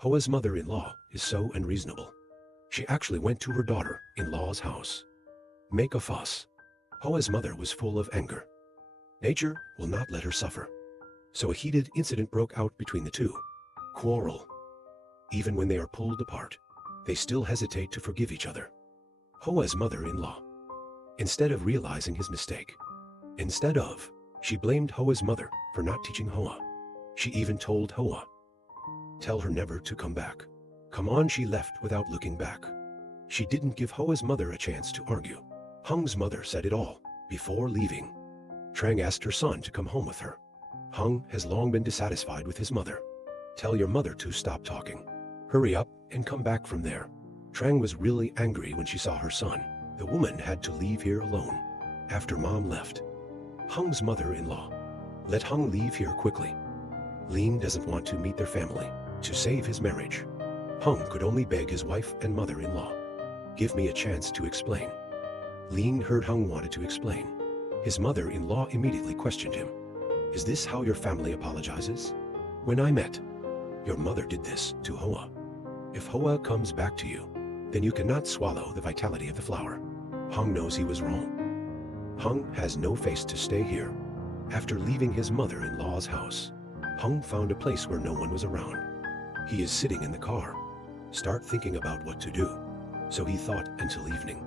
Hoa's mother-in-law is so unreasonable. She actually went to her daughter-in-law's house. Make a fuss. Hoa's mother was full of anger. Nature will not let her suffer. So a heated incident broke out between the two. Quarrel. Even when they are pulled apart, they still hesitate to forgive each other. Hoa's mother-in-law. Instead of realizing his mistake, she blamed Hoa's mother for not teaching Hoa. She even told Hoa, "Tell her never to come back." Come on, she left without looking back. She didn't give Hoa's mother a chance to argue. Hung's mother said it all before leaving. Trang asked her son to come home with her. Hung has long been dissatisfied with his mother. Tell your mother to stop talking. Hurry up and come back from there. Trang was really angry when she saw her son. The woman had to leave here alone after mom left. Hung's mother-in-law. Let Hung leave here quickly. Lin doesn't want to meet their family to save his marriage. Hung could only beg his wife and mother-in-law. Give me a chance to explain. Lin heard Hung wanted to explain. His mother-in-law immediately questioned him. Is this how your family apologizes? When I met, your mother did this to Hoa. If Hoa comes back to you, then you cannot swallow the vitality of the flower. Hung knows he was wrong. Hung has no face to stay here. After leaving his mother-in-law's house, Hung found a place where no one was around. He is sitting in the car. Start thinking about what to do. So he thought until evening.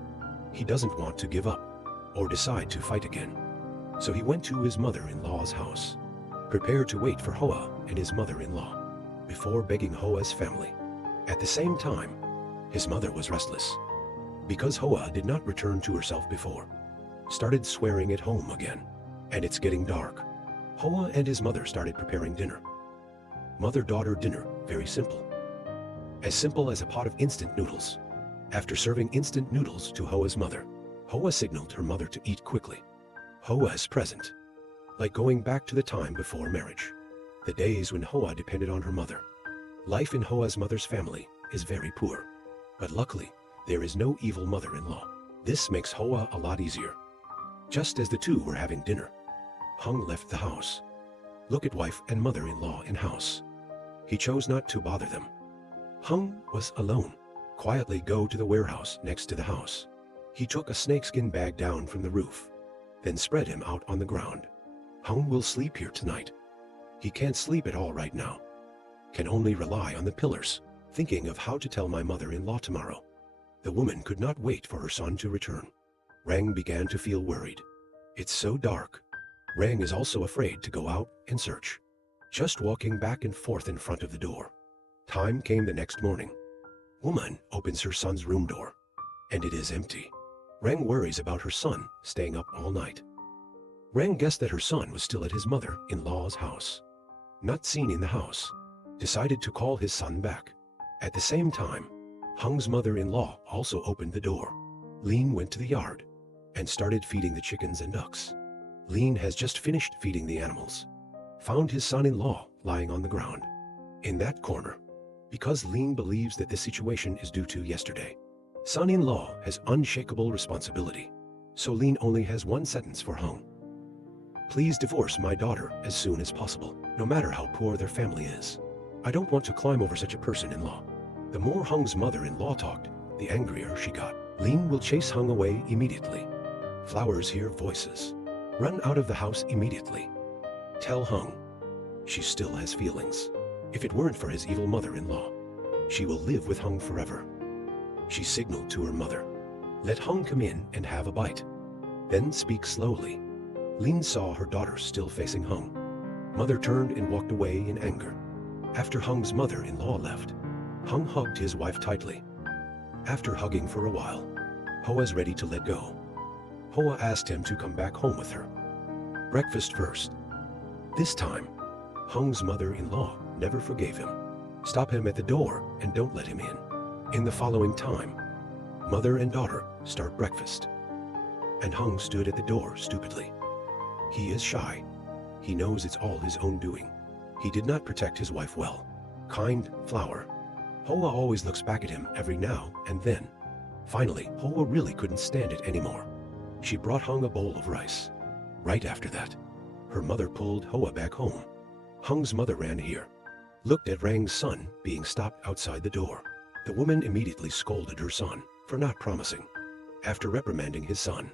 He doesn't want to give up or decide to fight again. So he went to his mother-in-law's house, prepared to wait for Hoa and his mother-in-law before begging Hoa's family. At the same time, his mother was restless because Hoa did not return to herself before. Started swearing at home again, and it's getting dark. Hoa and his mother started preparing dinner. Mother-daughter dinner, very simple. As simple as a pot of instant noodles. After serving instant noodles to Hoa's mother, Hoa signaled her mother to eat quickly. Hoa is present, like going back to the time before marriage. The days when Hoa depended on her mother. Life in Hoa's mother's family is very poor. But luckily, there is no evil mother-in-law. This makes Hoa a lot easier. Just as the two were having dinner, Hung left the house. Look at wife and mother-in-law in house. He chose not to bother them. Hung was alone. Quietly go to the warehouse next to the house. He took a snakeskin bag down from the roof, then spread him out on the ground. Hung will sleep here tonight. He can't sleep at all right now. Can only rely on the pillars, thinking of how to tell my mother-in-law tomorrow. The woman could not wait for her son to return. Rang began to feel worried. It's so dark. Rang is also afraid to go out and search. Just walking back and forth in front of the door. Time came the next morning. Woman opens her son's room door, and it is empty. Rang worries about her son staying up all night. Rang guessed that her son was still at his mother-in-law's house. Not seen in the house, decided to call his son back. At the same time, Hung's mother-in-law also opened the door. Lin went to the yard and started feeding the chickens and ducks. Lin has just finished feeding the animals. Found his son-in-law lying on the ground. In that corner, because Lin believes that this situation is due to yesterday. Son-in-law has unshakable responsibility, so Lin only has one sentence for Hung. Please divorce my daughter as soon as possible, no matter how poor their family is. I don't want to climb over such a person-in-law. The more Hung's mother-in-law talked, the angrier she got. Lin will chase Hung away immediately. Flowers hear voices. Run out of the house immediately. Tell Hung. She still has feelings. If it weren't for his evil mother-in-law, she will live with Hung forever. She signaled to her mother. Let Hung come in and have a bite. Then speak slowly. Lin saw her daughter still facing Hung. Mother turned and walked away in anger. After Hung's mother-in-law left, Hung hugged his wife tightly. After hugging for a while, Hoa's ready to let go. Hoa asked him to come back home with her. Breakfast first. This time, Hung's mother-in-law never forgave him. Stop him at the door and don't let him in. In the following time, mother and daughter start breakfast. And Hung stood at the door stupidly. He is shy. He knows it's all his own doing. He did not protect his wife well. Kind flower. Hoa always looks back at him every now and then. Finally, Hoa really couldn't stand it anymore. She brought Hung a bowl of rice. Right after that, her mother pulled Hoa back home. Hung's mother ran here. looked at Rang's son being stopped outside the door. The woman immediately scolded her son for not promising. After reprimanding his son,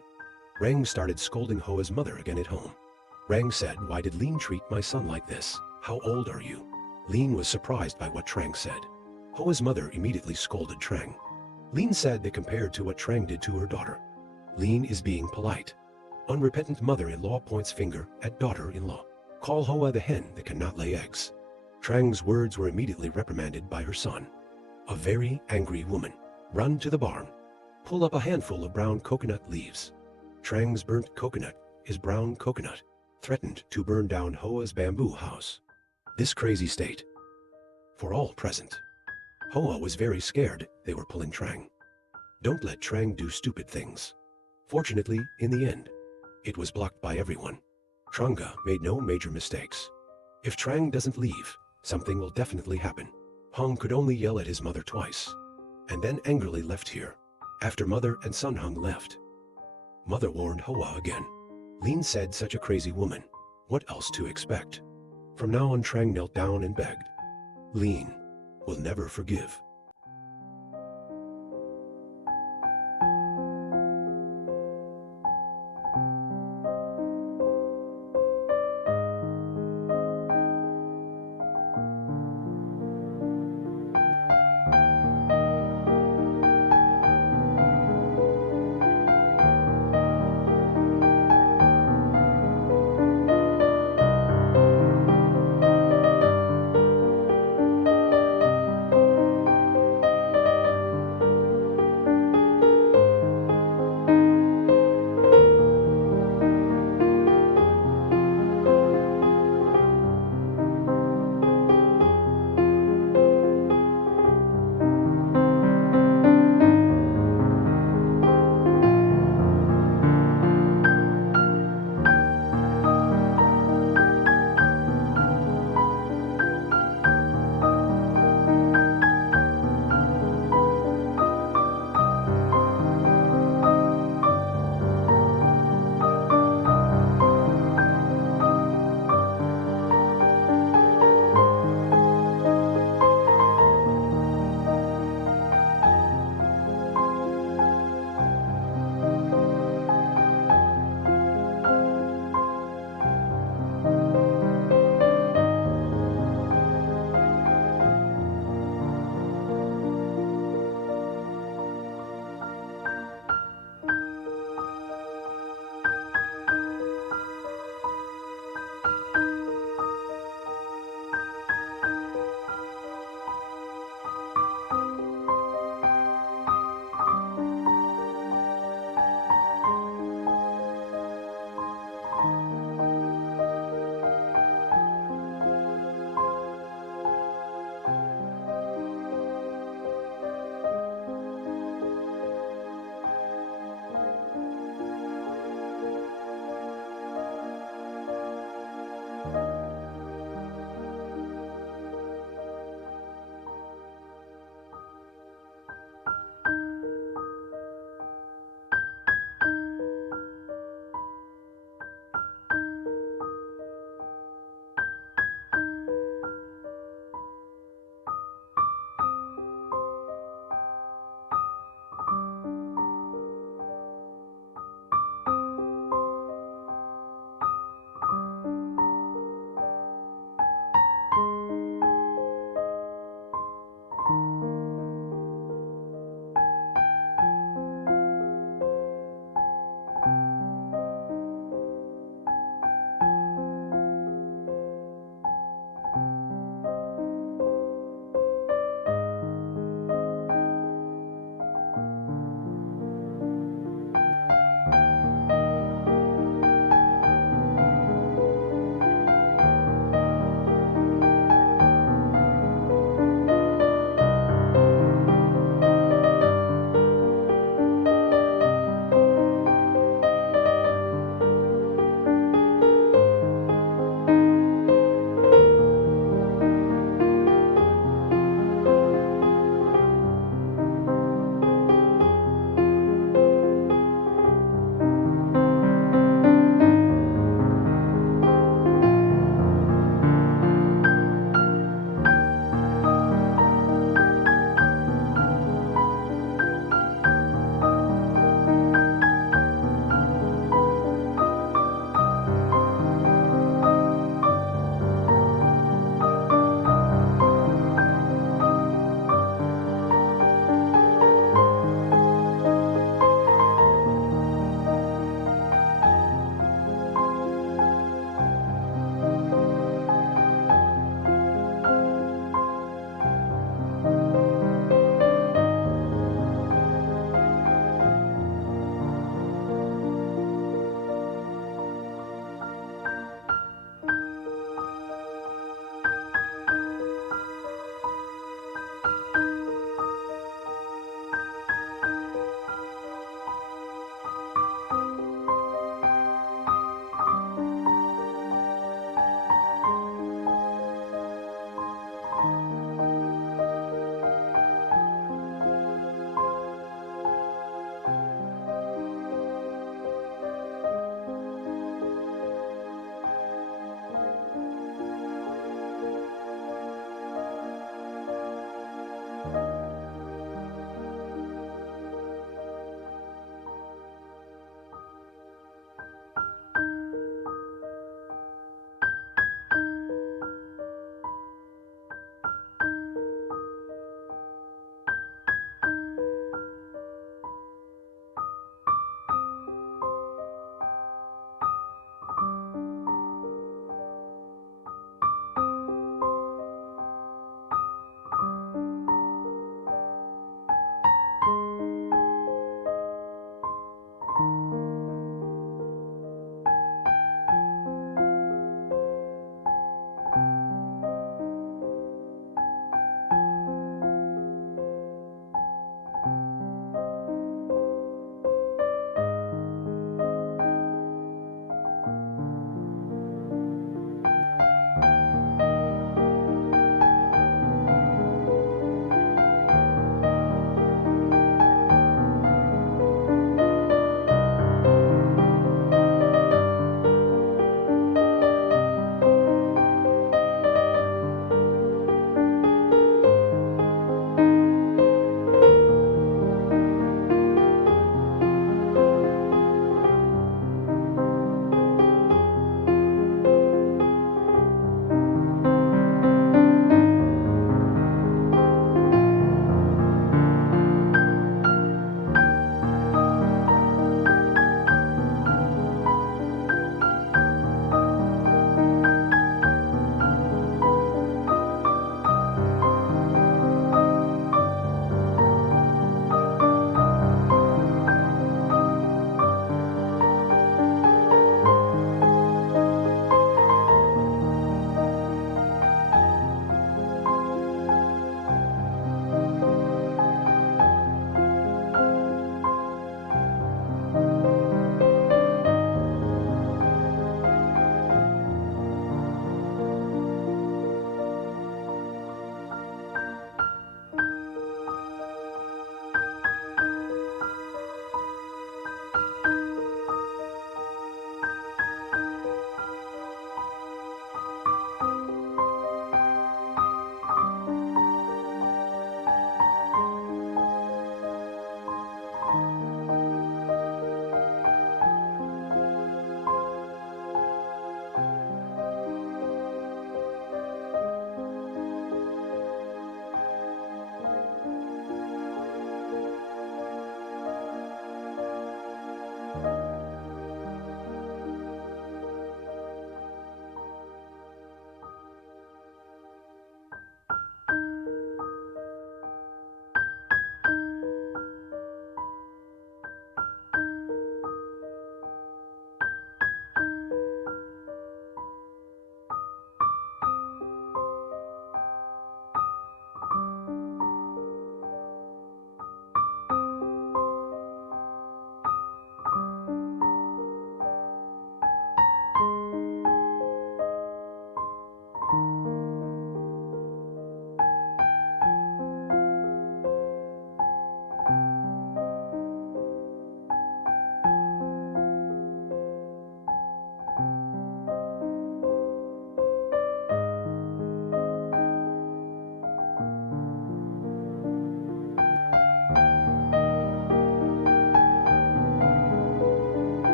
Rang started scolding Hoa's mother again at home. Rang said, "Why did Lean treat my son like this? How old are you?" Lean was surprised by what Trang said. Hoa's mother immediately scolded Trang. Lean said that compared to what Trang did to her daughter, Lean is being polite. Unrepentant mother-in-law points finger at daughter-in-law. Call Hoa the hen that cannot lay eggs. Trang's words were immediately reprimanded by her son. A very angry woman. Run to the barn. Pull up a handful of brown coconut leaves. Trang's burnt coconut is brown coconut. Threatened to burn down Hoa's bamboo house. This crazy state. For all present. Hoa was very scared they were pulling Trang. Don't let Trang do stupid things. Fortunately, in the end, it was blocked by everyone. Tranga made no major mistakes. If Trang doesn't leave, something will definitely happen. Hong could only yell at his mother twice, and then angrily left here. After mother and son Hong left, mother warned Hoa again. Lean said, "Such a crazy woman. What else to expect?" From now on, Trang knelt down and begged. Lean will never forgive.